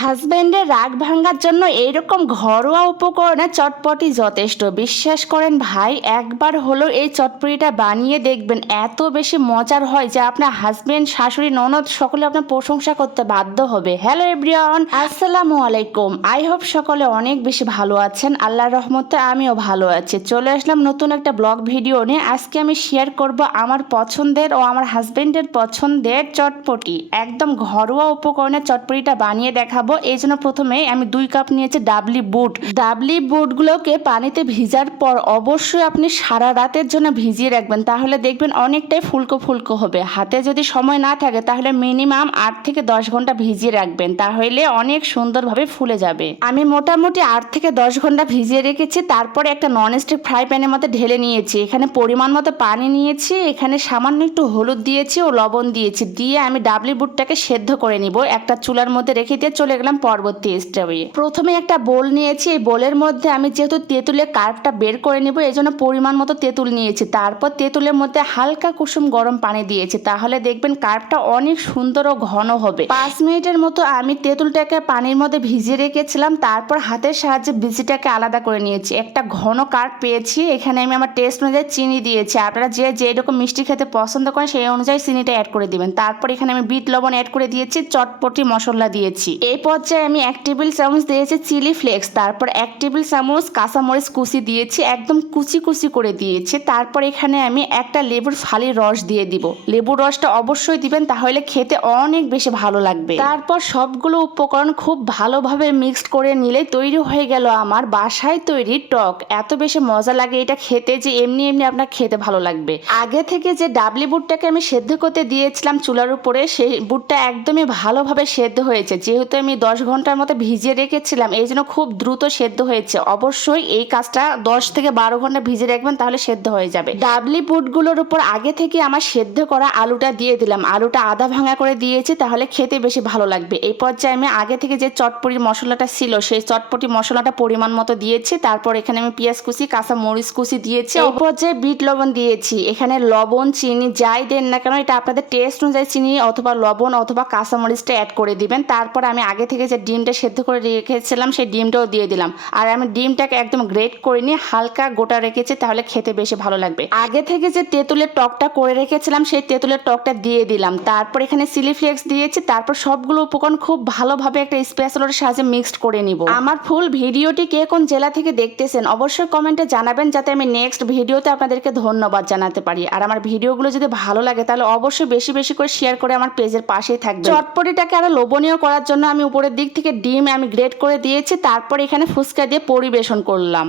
হাজবেন্ডের রাগ ভাঙার জন্য এইরকম ঘরোয়া উপকরণে চটপটি যথেষ্ট। বিশ্বাস করেন ভাই, একবার হলো এই চটপটিটা বানিয়ে দেখবেন, এত বেশি মজার হয় যে আপনার হাজবেন্ড, শাশুড়ি, ননদ সকলে আপনার প্রশংসা করতে বাধ্য হবে। হ্যালো এভরিওয়ান, আসসালামু আলাইকুম। আই হোপ সকলে অনেক বেশি ভালো আছেন। আল্লাহর রহমতে আমিও ভালো আছি। চলে আসলাম নতুন একটা ব্লগ ভিডিও নিয়ে। আজকে আমি শেয়ার করব আমার পছন্দের ও আমার হাজবেন্ডের পছন্দের চটপটি। একদম ঘরোয়া উপকরণে চটপটিটা বানিয়ে দেখাবো। এই জন্য প্রথমে আমি 2 কাপ নিয়েছি ডাবলি বুট। ডাবলি বুটগুলোকে পানিতে ভিজার পর অবশ্যই আপনি সারা রাতের জন্য ভিজিয়ে রাখবেন, তাহলে দেখবেন অনেকটাই ফুলকো ফুলকো হবে। হাতে যদি সময় না থাকে তাহলে মিনিমাম 8 থেকে 10 ঘন্টা ভিজিয়ে রাখবেন, তাহলে অনেক সুন্দরভাবে ফুলে যাবে। আমি মোটামুটি 8 থেকে 10 ঘন্টা ভিজিয়ে রেখেছি। তারপরে একটা ননস্টিক ফ্রাই প্যানের মধ্যে ঢেলে নিয়েছি। এখানে পরিমাণ মতো পানি নিয়েছি, এখানে সামান্য একটু হলুদ দিয়েছি ও লবণ দিয়েছি। দিয়ে আমি ডাবলি বুটটাকে সেদ্ধ করে নিব। একটা চুলার মধ্যে রেখে দিয়ে চলে গেলাম পরবর্তী স্টেপে। প্রথমে একটা বোল নিয়েছি। এই বোলের মধ্যে আমি যেহেতু তেঁতুলের কার্পটা বের করে নিব, এই জন্য পরিমাণ মতো তেঁতুল নিয়েছি। তারপর তেঁতুলের মধ্যে হালকা কুসুম গরম পানি দিয়েছি, তাহলে দেখবেন কার্পটা অনেক সুন্দর ও ঘন হবে। 5 মিনিটের মতো আমি তেঁতুলটাকে পানির মধ্যে ভিজিয়ে রেখেছিলাম। তারপর হাতের সাহায্যে বিচিটাকে আলাদা করে নিয়েছি। একটা ঘন কার্প পেয়েছি। এখানে আমি আমার টেস্ট অনুযায়ী চিনি দিয়েছি। আপনারা যে যেরকম মিষ্টি খেতে পছন্দ করেন সেই অনুযায়ী চিনিটা অ্যাড করে দিবেন। তারপর এখানে আমি বিট লবণ অ্যাড করে দিয়েছি, চটপটি মশলা দিয়েছি। এই পর্যায়ে আমি 1 টেবিল চামচ দিয়েছি চিলি ফ্লেক্স। তারপর 1 টেবিল চামচ কাঁচামরিচ কুচি দিয়েছি, একদম কুচি কুচি করে দিয়েছি। তারপর এখানে আমি একটা লেবুর ফালির রস দিয়ে দিব। লেবুর রসটা অবশ্যই দিবেন, তাহলে খেতে অনেক বেশি ভালো লাগবে। তারপর সবগুলো উপকরণ খুব ভালোভাবে মিক্সড করে নিলে তৈরি হয়ে গেল আমার বাসায় তৈরি টক। এত বেশি মজা লাগে এটা খেতে যে এমনি এমনি আপনার খেতে ভালো লাগবে। আগে থেকে যে ডাবলি বুটটাকে আমি সেদ্ধ করতে দিয়েছিলাম চুলার উপরে, সেই বুটটা একদমই ভালোভাবে সেদ্ধ হয়েছে। যেহেতু আমি 10 ঘন্টার মতো ভিজিয়ে রেখেছিলাম, এই জন্য খুব দ্রুত সেদ্ধ হয়েছে। অবশ্যই এই কাজটা 10 থেকে 12 ঘন্টা ভিজিয়ে রাখবেন, তাহলে সেদ্ধ হয়ে যাবে। ডাবলি বুটগুলোর উপর আগে থেকে আমার সেদ্ধ করা আলুটা দিয়ে দিলাম। আলুটা আধা ভাঙা করে দিয়েছি, তাহলে খেতে বেশি ভালো লাগবে। এই পর্যায়ে আমি আগে থেকে যে চটপটির মশলাটা ছিল, সেই চটপটি মশলাটা পরিমাণ মতো দিয়েছি। তারপর এখানে আমি পেঁয়াজ কুচি, কাঁচা মরিচ কুচি দিয়েছি। এই পর্যায়ে বিট লবণ দিয়েছি। এখানে লবণ, চিনি যাই দেন না কেন, এটা আপনাদের টেস্ট অনুযায়ী চিনি অথবা লবণ অথবা কাঁচা মরিচটা অ্যাড করে দিবেন। তারপর আমি আগে থেকে যে ডিমটা সেদ্ধ করে রেখেছিলাম, সেই ডিমটাও দিয়ে দিলাম। আর আমি ডিমটাকে একদম গ্রেট করে নিয়ে হালকা গোটা রেখেছি, তাহলে খেতে বেশি ভালো লাগবে। আগে থেকে যে তেঁতুলের টকটা করে রেখেছিলাম, সেই তেঁতুলের টকটা দিয়ে দিলাম। তারপর এখানে চিলি ফ্লেক্স দিয়েছি। তারপর সবগুলো উপকরণ খুব ভালোভাবে একটা স্প্যাচুলার সাহায্যে মিক্সড করে নিব। আমার ফুল ভিডিওটি কে কোন জেলা থেকে দেখতেছেন অবশ্যই কমেন্টে জানাবেন, যাতে আমি নেক্সট ভিডিওতে আপনাদেরকে ধন্যবাদ জানাতে পারি। আর আমার ভিডিওগুলো যদি ভালো লাগে তাহলে অবশ্যই বেশি বেশি করে শেয়ার করে আমার পেজের পাশেই থাকবেন। চটপটিটাকে আরো লোভনীয় করার জন্য আমি উপরের দিক থেকে ডিম আমি গ্রেট করে দিয়েছি। তারপর এখানে ফুচকা দিয়ে পরিবেশন করলাম।